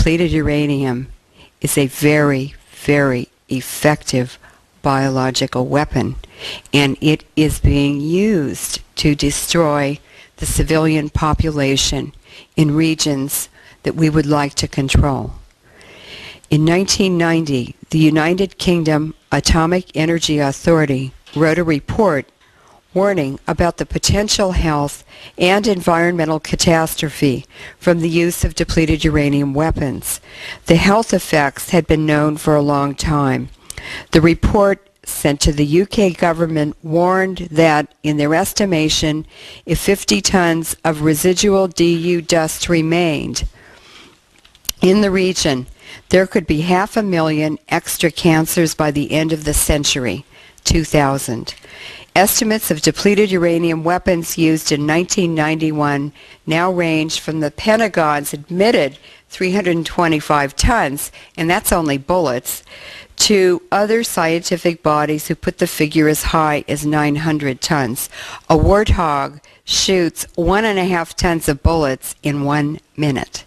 depleted uranium is a very, very effective biological weapon, and it is being used to destroy the civilian population in regions that we would like to control. In 1990, the United Kingdom Atomic Energy Authority wrote a report warning about the potential health and environmental catastrophe from the use of depleted uranium weapons. The health effects had been known for a long time. The report sent to the UK government warned that, in their estimation, if 50 tons of residual DU dust remained in the region, there could be 500,000 extra cancers by the end of the century, 2000. Estimates of depleted uranium weapons used in 1991 now range from the Pentagon's admitted 325 tons, and that's only bullets, to other scientific bodies who put the figure as high as 900 tons. A warthog shoots 1.5 tons of bullets in 1 minute.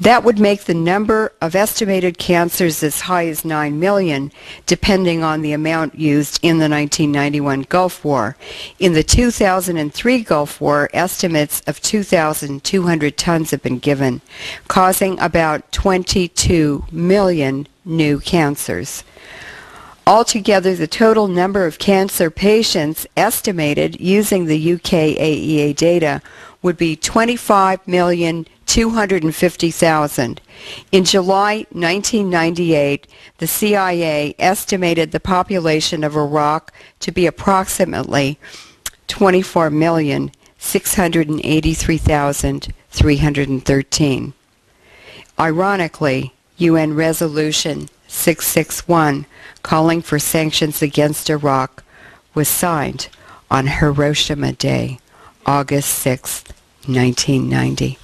That would make the number of estimated cancers as high as 9 million, depending on the amount used in the 1991 Gulf War. In the 2003 Gulf War, estimates of 2,200 tons have been given, causing about 22 million new cancers. Altogether, the total number of cancer patients estimated using the UK AEA data would be 25,250,000. In July 1998, the CIA estimated the population of Iraq to be approximately 24,683,313. Ironically, UN Resolution 661, calling for sanctions against Iraq, was signed on Hiroshima Day, August 6, 1990.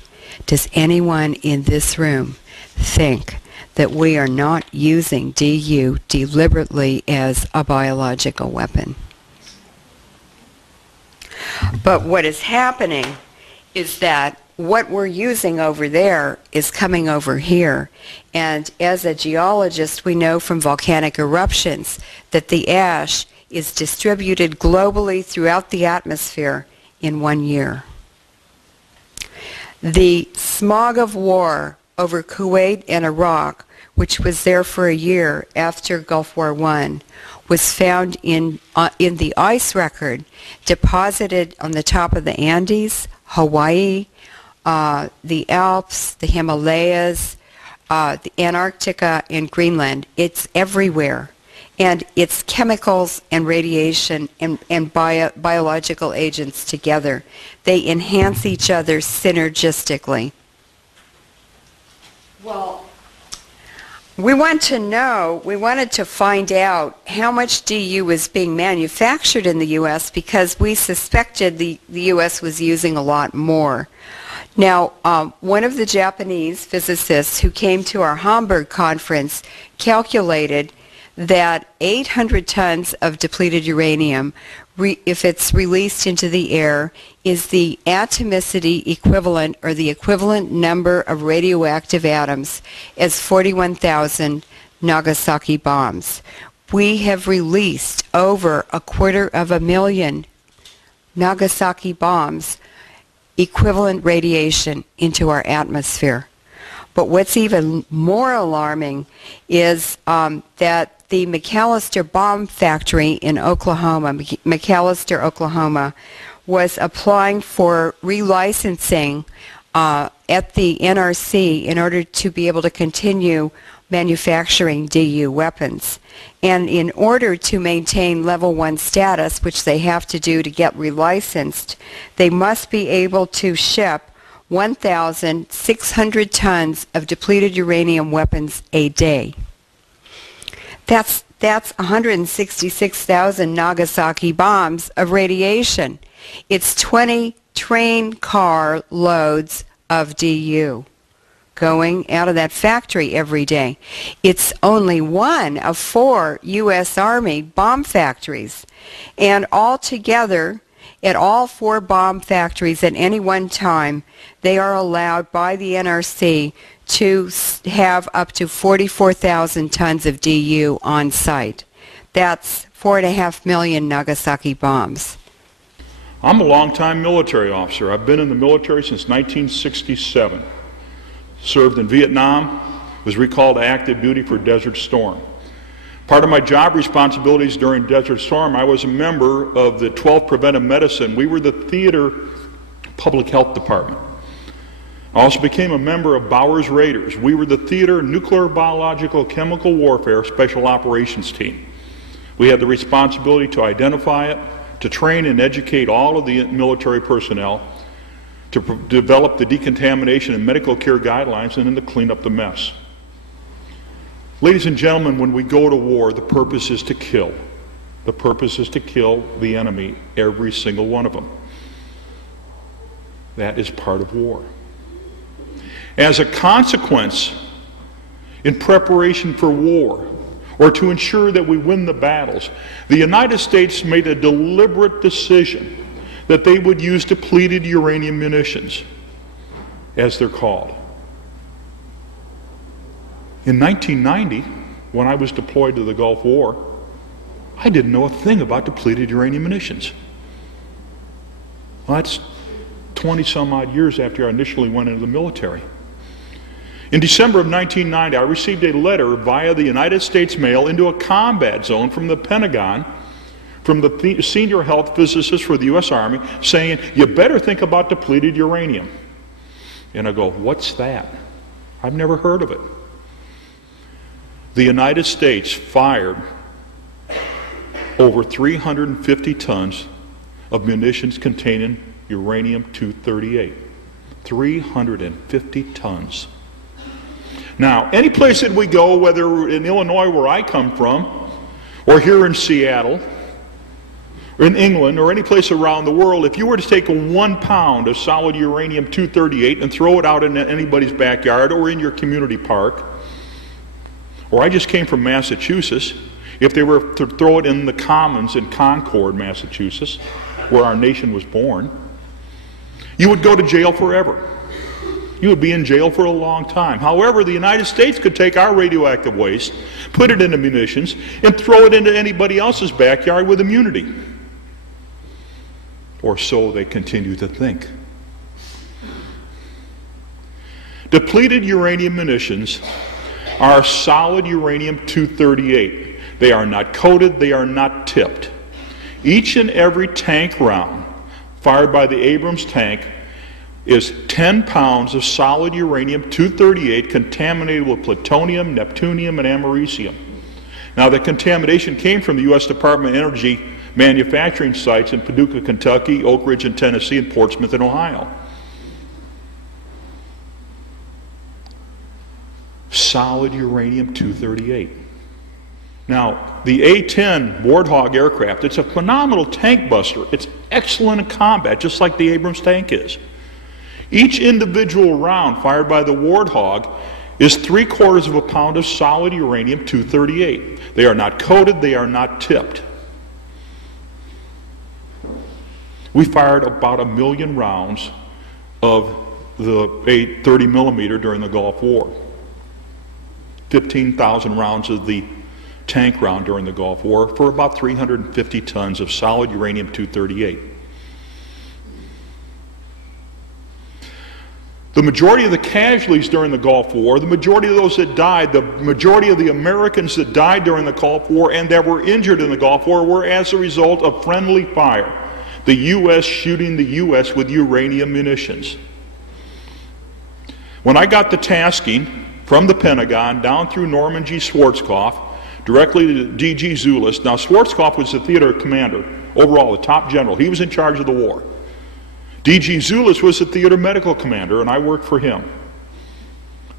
Does anyone in this room think that we are not using DU deliberately as a biological weapon? But what is happening is that what we're using over there is coming over here. And as a geologist, we know from volcanic eruptions that the ash is distributed globally throughout the atmosphere in 1 year. The smog of war over Kuwait and Iraq, which was there for a year after Gulf War I, was found in the ice record deposited on the top of the Andes, Hawaii, the Alps, the Himalayas, the Antarctica, and Greenland. It's everywhere. And it's chemicals and radiation and biological agents together. They enhance each other synergistically. Well, we wanted to find out how much DU was being manufactured in the U.S. because we suspected the U.S. was using a lot more. Now, one of the Japanese physicists who came to our Hamburg conference calculated that 800 tons of depleted uranium, if it's released into the air, is the atomicity equivalent, or the equivalent number of radioactive atoms, as 41,000 Nagasaki bombs. We have released over 250,000 Nagasaki bombs, equivalent radiation, into our atmosphere. But what's even more alarming is that the McAllister bomb factory in Oklahoma, McAllister, Oklahoma, was applying for relicensing at the NRC in order to be able to continue manufacturing DU weapons. And in order to maintain level 1 status, which they have to do to get relicensed, they must be able to ship 1,600 tons of depleted uranium weapons a day. That's 166,000 Nagasaki bombs of radiation. It's 20 train car loads of DU going out of that factory every day. It's only one of 4 U.S. Army bomb factories. And altogether, At all 4 bomb factories at any one time, they are allowed by the NRC to have up to 44,000 tons of DU on site. That's 4.5 million Nagasaki bombs. I'm a longtime military officer. I've been in the military since 1967. Served in Vietnam, was recalled to active duty for Desert Storm. Part of my job responsibilities during Desert Storm, I was a member of the 12th Preventive Medicine. We were the theater public health department. I also became a member of Bowers Raiders. We were the theater nuclear, biological, chemical warfare special operations team. We had the responsibility to identify it, to train and educate all of the military personnel, to develop the decontamination and medical care guidelines, and then to clean up the mess. Ladies and gentlemen, when we go to war, the purpose is to kill. The purpose is to kill the enemy, every single one of them. That is part of war. As a consequence, in preparation for war, or to ensure that we win the battles, the United States made a deliberate decision that they would use depleted uranium munitions, as they're called. In 1990, when I was deployed to the Gulf War, I didn't know a thing about depleted uranium munitions. Well, that's 20 some odd years after I initially went into the military. In December of 1990, I received a letter via the United States mail into a combat zone from the Pentagon, from the senior health physicist for the U.S. Army, saying, you better think about depleted uranium. And I go, what's that? I've never heard of it. The United States fired over 350 tons of munitions containing uranium-238. 350 tons. Now, any place that we go, whether in Illinois where I come from, or here in Seattle, or in England, or any place around the world, if you were to take 1 pound of solid uranium-238 and throw it out in anybody's backyard or in your community park, or I just came from Massachusetts, if they were to throw it in the Commons in Concord, Massachusetts, where our nation was born, you would go to jail forever. You would be in jail for a long time. However, the United States could take our radioactive waste, put it into munitions, and throw it into anybody else's backyard with immunity. Or so they continue to think. Depleted uranium munitions are solid uranium-238. They are not coated, they are not tipped. Each and every tank round fired by the Abrams tank is 10 pounds of solid uranium-238 contaminated with plutonium, neptunium, and americium. Now, the contamination came from the U.S. Department of Energy manufacturing sites in Paducah, Kentucky, Oak Ridge in Tennessee, and Portsmouth in Ohio. Solid uranium-238. Now, the A-10 Warthog aircraft, it's a phenomenal tank buster. It's excellent in combat, just like the Abrams tank is. Each individual round fired by the Warthog is 3/4 pound of solid uranium-238. They are not coated, they are not tipped. We fired about 1 million rounds of the 30 millimeter during the Gulf War. 15,000 rounds of the tank round during the Gulf War for about 350 tons of solid uranium-238. The majority of the casualties during the Gulf War, the majority of those that died, the majority of the Americans that died during the Gulf War and that were injured in the Gulf War were as a result of friendly fire. The U.S. shooting the U.S. with uranium munitions. When I got the tasking from the Pentagon down through Norman G. Schwarzkopf, directly to D.G. Zulist. Now, Schwarzkopf was the theater commander, overall, the top general. He was in charge of the war. D.G. Zulist was the theater medical commander, and I worked for him.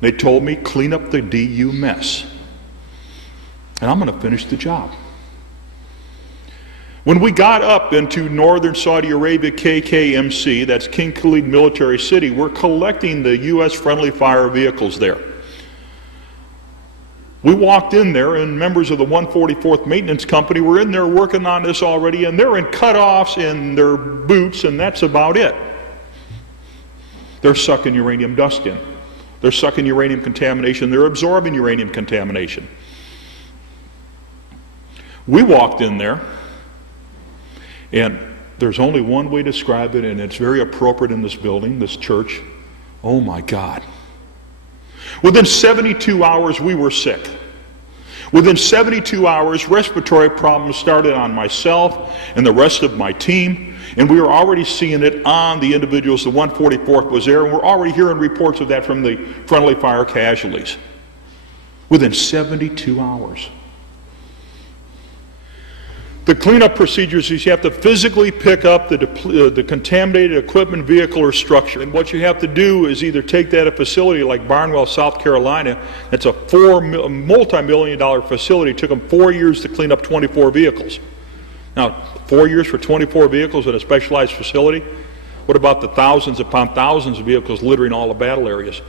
They told me, clean up the DU mess. And I'm going to finish the job. When we got up into northern Saudi Arabia, KKMC, that's King Khalid Military City, we're collecting the U.S. friendly fire vehicles there. We walked in there, and members of the 144th Maintenance Company were in there working on this already, and they're in cutoffs in their boots, and that's about it. They're sucking uranium dust in. They're sucking uranium contamination. They're absorbing uranium contamination. We walked in there, and there's only one way to describe it, and it's very appropriate in this building, this church. Oh my God. Within 72 hours, we were sick. Within 72 hours, respiratory problems started on myself and the rest of my team, and we were already seeing it on the individuals. The 144th was there, and we're already hearing reports of that from the friendly fire casualties. Within 72 hours. The cleanup procedures is you have to physically pick up the contaminated equipment, vehicle, or structure. And what you have to do is either take that to a facility like Barnwell, South Carolina. That's a multi-million-dollar facility. It took them 4 years to clean up 24 vehicles. Now, 4 years for 24 vehicles at a specialized facility? What about the thousands upon thousands of vehicles littering all the battle areas?